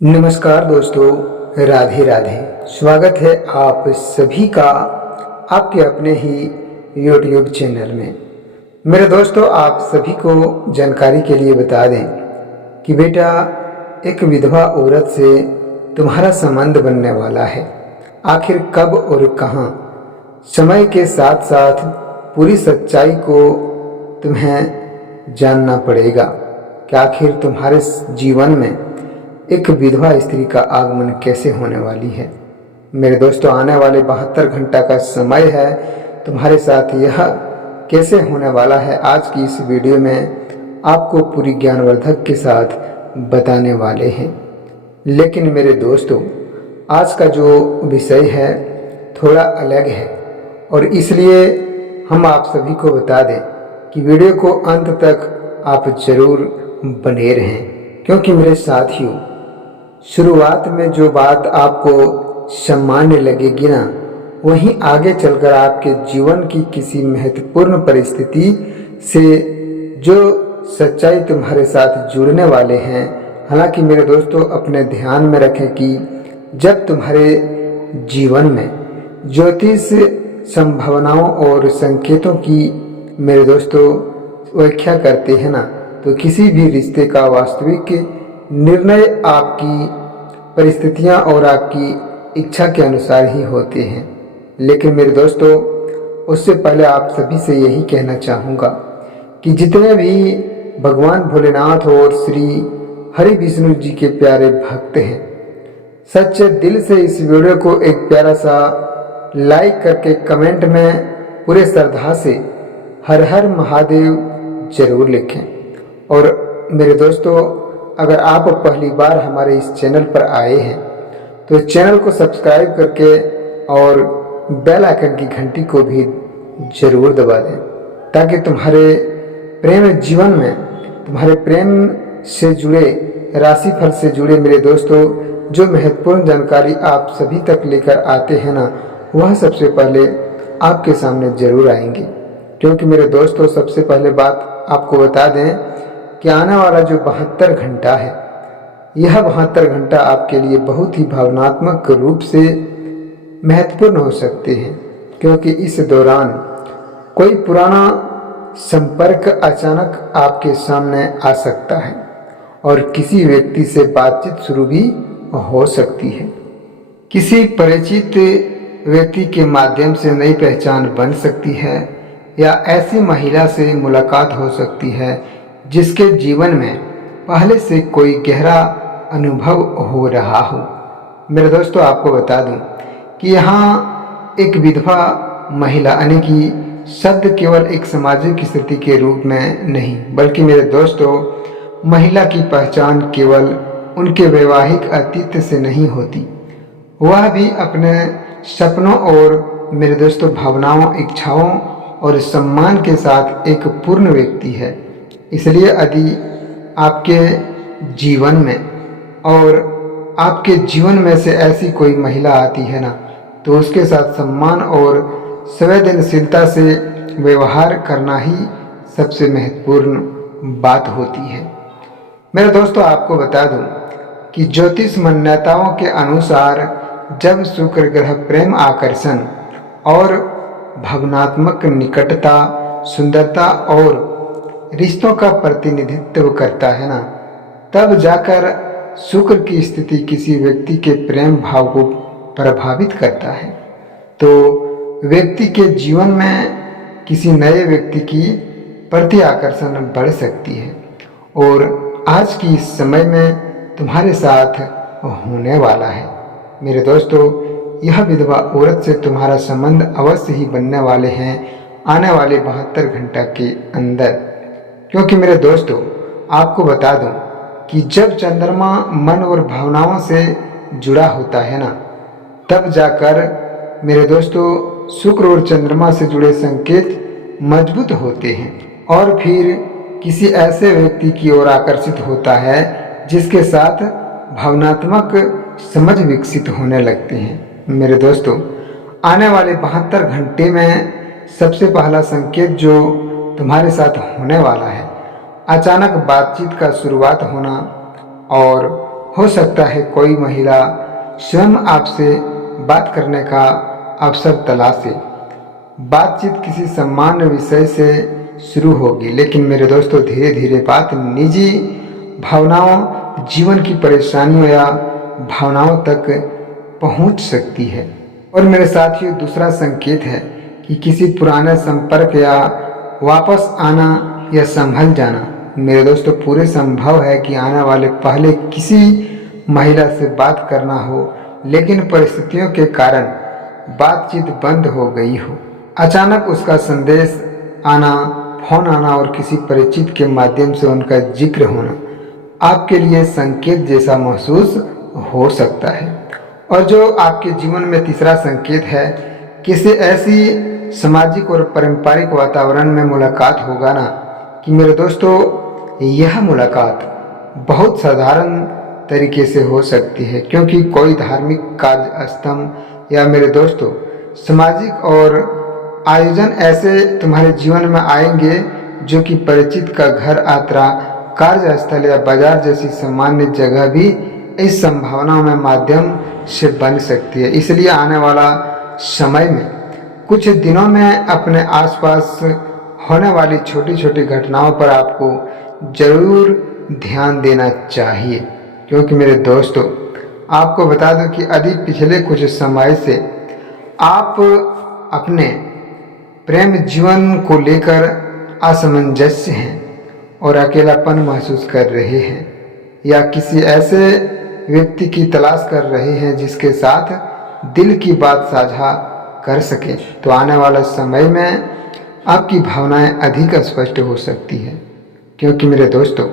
नमस्कार दोस्तों, राधे राधे। स्वागत है आप सभी का आपके अपने ही YouTube चैनल में। मेरे दोस्तों, आप सभी को जानकारी के लिए बता दें कि बेटा, एक विधवा औरत से तुम्हारा संबंध बनने वाला है। आखिर कब और कहां? समय के साथ साथ पूरी सच्चाई को तुम्हें जानना पड़ेगा कि आखिर तुम्हारे जीवन में एक विधवा स्त्री का आगमन कैसे होने वाली है। मेरे दोस्तों, आने वाले 72 घंटा का समय है। तुम्हारे साथ यह कैसे होने वाला है, आज की इस वीडियो में आपको पूरी ज्ञानवर्धक के साथ बताने वाले हैं। लेकिन मेरे दोस्तों, आज का जो विषय है थोड़ा अलग है और इसलिए हम आप सभी को बता दें कि वीडियो को अंत तक आप जरूर बने रहें, क्योंकि मेरे साथियों, शुरुआत में जो बात आपको सामान्य लगेगी ना, वहीं आगे चलकर आपके जीवन की किसी महत्वपूर्ण परिस्थिति से जो सच्चाई तुम्हारे साथ जुड़ने वाले हैं। हालांकि मेरे दोस्तों, अपने ध्यान में रखें कि जब तुम्हारे जीवन में ज्योतिष संभावनाओं और संकेतों की मेरे दोस्तों व्याख्या करते हैं ना, तो किसी भी रिश्ते का वास्तविक निर्णय आपकी परिस्थितियां और आपकी इच्छा के अनुसार ही होते हैं। लेकिन मेरे दोस्तों, उससे पहले आप सभी से यही कहना चाहूँगा कि जितने भी भगवान भोलेनाथ और श्री हरि विष्णु जी के प्यारे भक्त हैं, सच्चे दिल से इस वीडियो को एक प्यारा सा लाइक करके कमेंट में पूरे श्रद्धा से हर हर महादेव जरूर लिखें। और मेरे दोस्तों, अगर आप पहली बार हमारे इस चैनल पर आए हैं तो चैनल को सब्सक्राइब करके और बेल आइकन की घंटी को भी जरूर दबा दें, ताकि तुम्हारे प्रेम जीवन में, तुम्हारे प्रेम से जुड़े, राशिफल से जुड़े मेरे दोस्तों जो महत्वपूर्ण जानकारी आप सभी तक लेकर आते हैं ना, वह सबसे पहले आपके सामने जरूर आएंगे। क्योंकि मेरे दोस्तों, सबसे पहले बात आपको बता दें कि आने वाला जो 72 घंटा है, यह 72 घंटा आपके लिए बहुत ही भावनात्मक रूप से महत्वपूर्ण हो सकते हैं। क्योंकि इस दौरान कोई पुराना संपर्क अचानक आपके सामने आ सकता है और किसी व्यक्ति से बातचीत शुरू भी हो सकती है। किसी परिचित व्यक्ति के माध्यम से नई पहचान बन सकती है या ऐसी महिला से मुलाकात हो सकती है जिसके जीवन में पहले से कोई गहरा अनुभव हो रहा हो। मेरे दोस्तों, आपको बता दूं कि यहाँ एक विधवा महिला यानी कि शब्द केवल एक सामाजिक स्थिति के रूप में नहीं, बल्कि मेरे दोस्तों, महिला की पहचान केवल उनके वैवाहिक अतीत से नहीं होती, वह भी अपने सपनों और मेरे दोस्तों भावनाओं, इच्छाओं और सम्मान के साथ एक पूर्ण व्यक्ति है। इसलिए यदि आपके जीवन में और आपके जीवन में से ऐसी कोई महिला आती है ना, तो उसके साथ सम्मान और संवेदनशीलता से व्यवहार करना ही सबसे महत्वपूर्ण बात होती है। मेरे दोस्तों, आपको बता दूं कि ज्योतिष मान्यताओं के अनुसार जब शुक्र ग्रह प्रेम, आकर्षण और भावनात्मक निकटता, सुंदरता और रिश्तों का प्रतिनिधित्व करता है ना, तब जाकर शुक्र की स्थिति किसी व्यक्ति के प्रेम भाव को प्रभावित करता है। तो व्यक्ति के जीवन में किसी नए व्यक्ति की प्रति आकर्षण बढ़ सकती है और आज की इस समय में तुम्हारे साथ होने वाला है। मेरे दोस्तों, यह विधवा औरत से तुम्हारा संबंध अवश्य ही बनने वाले हैं आने वाले 72 घंटा के अंदर। क्योंकि मेरे दोस्तों, आपको बता दूं कि जब चंद्रमा मन और भावनाओं से जुड़ा होता है ना, तब जाकर मेरे दोस्तों शुक्र और चंद्रमा से जुड़े संकेत मजबूत होते हैं और फिर किसी ऐसे व्यक्ति की ओर आकर्षित होता है जिसके साथ भावनात्मक समझ विकसित होने लगते हैं। मेरे दोस्तों, आने वाले 72 घंटे में सबसे पहला संकेत जो तुम्हारे साथ होने वाला है, अचानक बातचीत का शुरुआत होना और हो सकता है कोई महिला स्वयं आपसे बात करने का अवसर तलाशे। बातचीत किसी सामान्य विषय से शुरू होगी, लेकिन मेरे दोस्तों धीरे धीरे बात निजी भावनाओं, जीवन की परेशानियों या भावनाओं तक पहुंच सकती है। और मेरे साथियों, दूसरा संकेत है कि किसी पुराने संपर्क या वापस आना या संभल जाना। मेरे दोस्तों पूरे संभव है कि आने वाले पहले किसी महिला से बात करना हो, लेकिन परिस्थितियों के कारण बातचीत बंद हो गई हो। अचानक उसका संदेश आना, फोन आना और किसी परिचित के माध्यम से उनका जिक्र होना आपके लिए संकेत जैसा महसूस हो सकता है। और जो आपके जीवन में तीसरा संकेत है, किसी ऐसी सामाजिक और पारंपरिक वातावरण में मुलाकात होगा ना कि मेरे दोस्तों यह मुलाकात बहुत साधारण तरीके से हो सकती है, क्योंकि कोई धार्मिक कार्यक्रम या मेरे दोस्तों सामाजिक और आयोजन ऐसे तुम्हारे जीवन में आएंगे जो कि परिचित का घर, यात्रा, कार्यस्थल या बाजार जैसी सामान्य जगह भी इस संभावनाओं में माध्यम से बन सकती है। इसलिए आने वाला समय में कुछ दिनों में अपने आसपास होने वाली छोटी छोटी घटनाओं पर आपको जरूर ध्यान देना चाहिए, क्योंकि मेरे दोस्तों आपको बता दूं कि यदि पिछले कुछ समय से आप अपने प्रेम जीवन को लेकर असमंजस्य हैं और अकेलापन महसूस कर रहे हैं, या किसी ऐसे व्यक्ति की तलाश कर रहे हैं जिसके साथ दिल की बात साझा कर सके, तो आने वाले समय में आपकी भावनाएं अधिक स्पष्ट हो सकती है। क्योंकि मेरे दोस्तों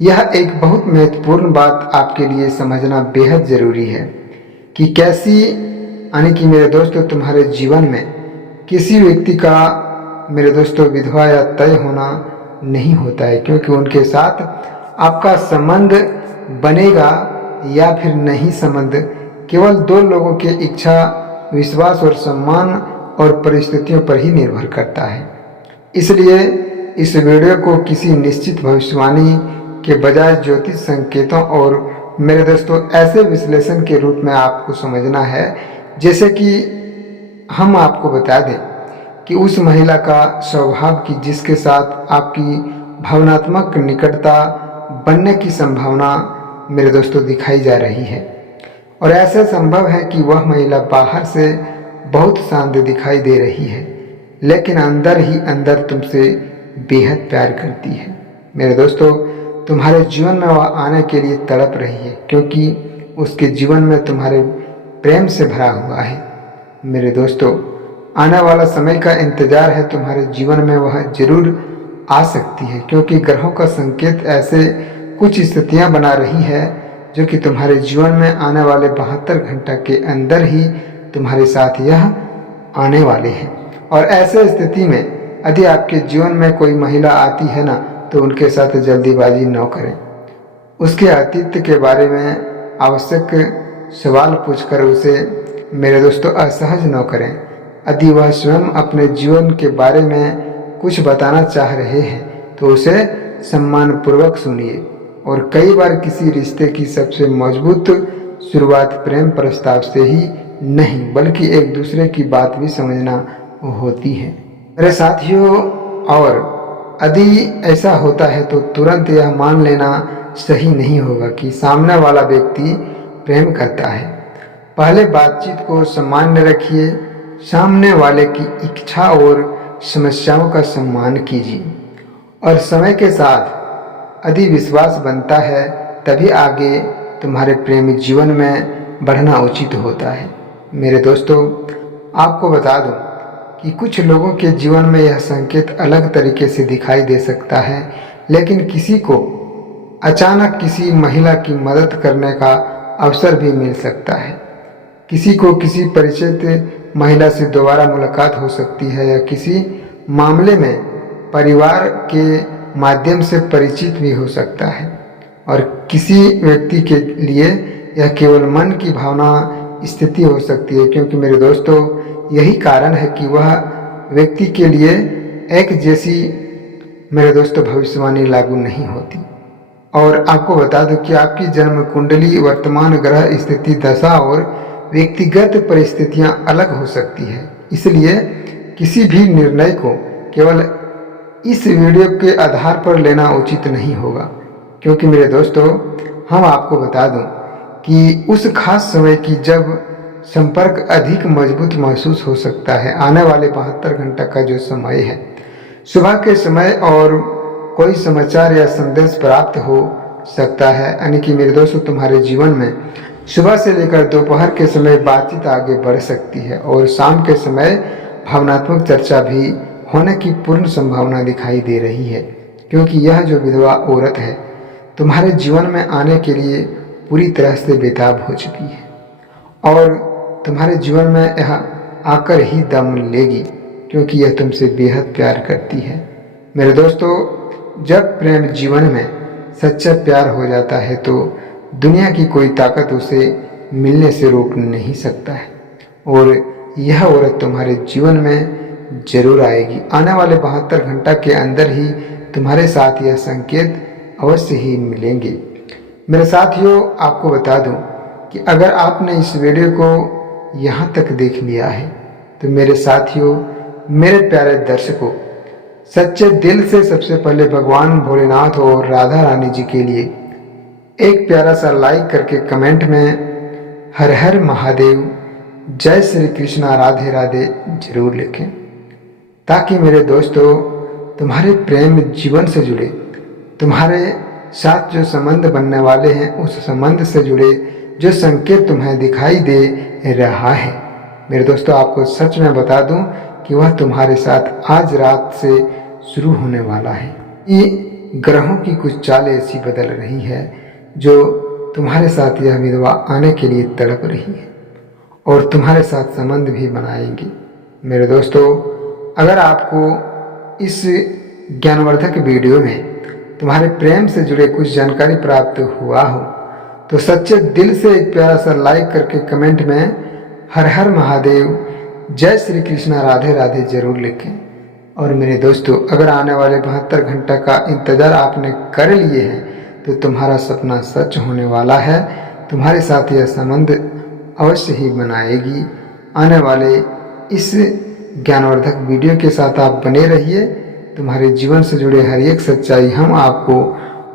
यह एक बहुत महत्वपूर्ण बात आपके लिए समझना बेहद ज़रूरी है कि कैसी, यानी कि मेरे दोस्तों तुम्हारे जीवन में किसी व्यक्ति का मेरे दोस्तों विधवा या तय होना नहीं होता है, क्योंकि उनके साथ आपका संबंध बनेगा या फिर नहीं, संबंध केवल दो लोगों के इच्छा, विश्वास और सम्मान और परिस्थितियों पर ही निर्भर करता है। इसलिए इस वीडियो को किसी निश्चित भविष्यवाणी के बजाय ज्योतिष संकेतों और मेरे दोस्तों ऐसे विश्लेषण के रूप में आपको समझना है, जैसे कि हम आपको बता दें कि उस महिला का स्वभाव की जिसके साथ आपकी भावनात्मक निकटता बनने की संभावना मेरे दोस्तों दिखाई जा रही है। और ऐसा संभव है कि वह महिला बाहर से बहुत शांत दिखाई दे रही है, लेकिन अंदर ही अंदर तुमसे बेहद प्यार करती है। मेरे दोस्तों तुम्हारे जीवन में वह आने के लिए तड़प रही है, क्योंकि उसके जीवन में तुम्हारे प्रेम से भरा हुआ है। मेरे दोस्तों आने वाला समय का इंतजार है, तुम्हारे जीवन में वह जरूर आ सकती है, क्योंकि ग्रहों का संकेत ऐसे कुछ स्थितियां बना रही है जो कि तुम्हारे जीवन में आने वाले 72 घंटा के अंदर ही तुम्हारे साथ यह आने वाले हैं। और ऐसे स्थिति में यदि आपके जीवन में कोई महिला आती है ना, तो उनके साथ जल्दीबाजी न करें। उसके अतीत के बारे में आवश्यक सवाल पूछकर उसे मेरे दोस्तों असहज न करें। यदि वह स्वयं अपने जीवन के बारे में कुछ बताना चाह रहे हैं तो उसे सम्मानपूर्वक सुनिए। और कई बार किसी रिश्ते की सबसे मजबूत शुरुआत प्रेम प्रस्ताव से ही नहीं, बल्कि एक दूसरे की बात भी समझना होती है। मेरे साथियों, और यदि ऐसा होता है तो तुरंत यह मान लेना सही नहीं होगा कि सामने वाला व्यक्ति प्रेम करता है। पहले बातचीत को सामान्य रखिए, सामने वाले की इच्छा और समस्याओं का सम्मान कीजिए, और समय के साथ यदि विश्वास बनता है तभी आगे तुम्हारे प्रेमी जीवन में बढ़ना उचित होता है। मेरे दोस्तों आपको बता दूं कि कुछ लोगों के जीवन में यह संकेत अलग तरीके से दिखाई दे सकता है, लेकिन किसी को अचानक किसी महिला की मदद करने का अवसर भी मिल सकता है। किसी को किसी परिचित महिला से दोबारा मुलाकात हो सकती है, या किसी मामले में परिवार के माध्यम से परिचित भी हो सकता है। और किसी व्यक्ति के लिए यह केवल मन की भावना स्थिति हो सकती है, क्योंकि मेरे दोस्तों यही कारण है कि वह व्यक्ति के लिए एक जैसी मेरे दोस्तों भविष्यवाणी लागू नहीं होती। और आपको बता दूं कि आपकी जन्म कुंडली, वर्तमान ग्रह स्थिति, दशा और व्यक्तिगत परिस्थितियां अलग हो सकती है। इसलिए किसी भी निर्णय को केवल इस वीडियो के आधार पर लेना उचित नहीं होगा, क्योंकि मेरे दोस्तों हम आपको बता दूं कि उस खास समय की जब संपर्क अधिक मजबूत महसूस हो सकता है। आने वाले 72 घंटा का जो समय है, सुबह के समय और कोई समाचार या संदेश प्राप्त हो सकता है। यानी कि मेरे दोस्तों तुम्हारे जीवन में सुबह से लेकर दोपहर के समय बातचीत आगे बढ़ सकती है और शाम के समय भावनात्मक चर्चा भी होने की पूर्ण संभावना दिखाई दे रही है, क्योंकि यह जो विधवा औरत है तुम्हारे जीवन में आने के लिए पूरी तरह से बेताब हो चुकी है और तुम्हारे जीवन में यह आकर ही दम लेगी, क्योंकि यह तुमसे बेहद प्यार करती है। मेरे दोस्तों, जब प्रेम जीवन में सच्चा प्यार हो जाता है तो दुनिया की कोई ताकत उसे मिलने से रोक नहीं सकता है और यह औरत तुम्हारे जीवन में जरूर आएगी। आने वाले 72 घंटा के अंदर ही तुम्हारे साथ यह संकेत अवश्य ही मिलेंगे। मेरे साथियों, आपको बता दूं कि अगर आपने इस वीडियो को यहाँ तक देख लिया है तो मेरे साथियों, मेरे प्यारे दर्शकों, सच्चे दिल से सबसे पहले भगवान भोलेनाथ और राधा रानी जी के लिए एक प्यारा सा लाइक करके कमेंट में हर हर महादेव, जय श्री कृष्णा, राधे राधे जरूर लिखें, ताकि मेरे दोस्तों तुम्हारे प्रेम जीवन से जुड़े, तुम्हारे साथ जो संबंध बनने वाले हैं उस संबंध से जुड़े जो संकेत तुम्हें दिखाई दे रहा है, मेरे दोस्तों आपको सच में बता दूं कि वह तुम्हारे साथ आज रात से शुरू होने वाला है। ये ग्रहों की कुछ चालें ऐसी बदल रही है जो तुम्हारे साथ यह विधवा आने के लिए तड़प रही है और तुम्हारे साथ संबंध भी बनाएंगी। मेरे दोस्तों, अगर आपको इस ज्ञानवर्धक वीडियो में तुम्हारे प्रेम से जुड़े कुछ जानकारी प्राप्त हुआ हो तो सच्चे दिल से एक प्यारा सा लाइक करके कमेंट में हर हर महादेव, जय श्री कृष्णा, राधे राधे जरूर लिखें। और मेरे दोस्तों, अगर आने वाले 72 घंटा का इंतज़ार आपने कर लिए हैं तो तुम्हारा सपना सच होने वाला है। तुम्हारे साथ यह संबंध अवश्य ही बनाएगी। आने वाले इस ज्ञानवर्धक वीडियो के साथ आप बने रहिए। तुम्हारे जीवन से जुड़े हर एक सच्चाई हम आपको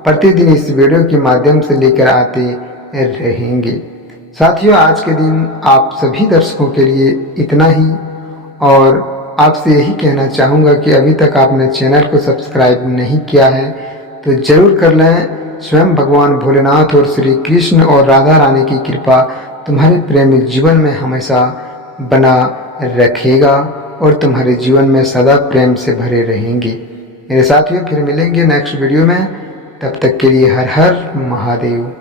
प्रतिदिन इस वीडियो के माध्यम से लेकर आते रहेंगे। साथियों, आज के दिन आप सभी दर्शकों के लिए इतना ही और आपसे यही कहना चाहूँगा कि अभी तक आपने चैनल को सब्सक्राइब नहीं किया है तो ज़रूर कर लें। स्वयं भगवान भोलेनाथ और श्री कृष्ण और राधा रानी की कृपा तुम्हारे प्रेम जीवन में हमेशा बना रखेगा और तुम्हारे जीवन में सदा प्रेम से भरे रहेंगे। मेरे साथियों, फिर मिलेंगे नेक्स्ट वीडियो में। तब तक के लिए हर हर महादेव।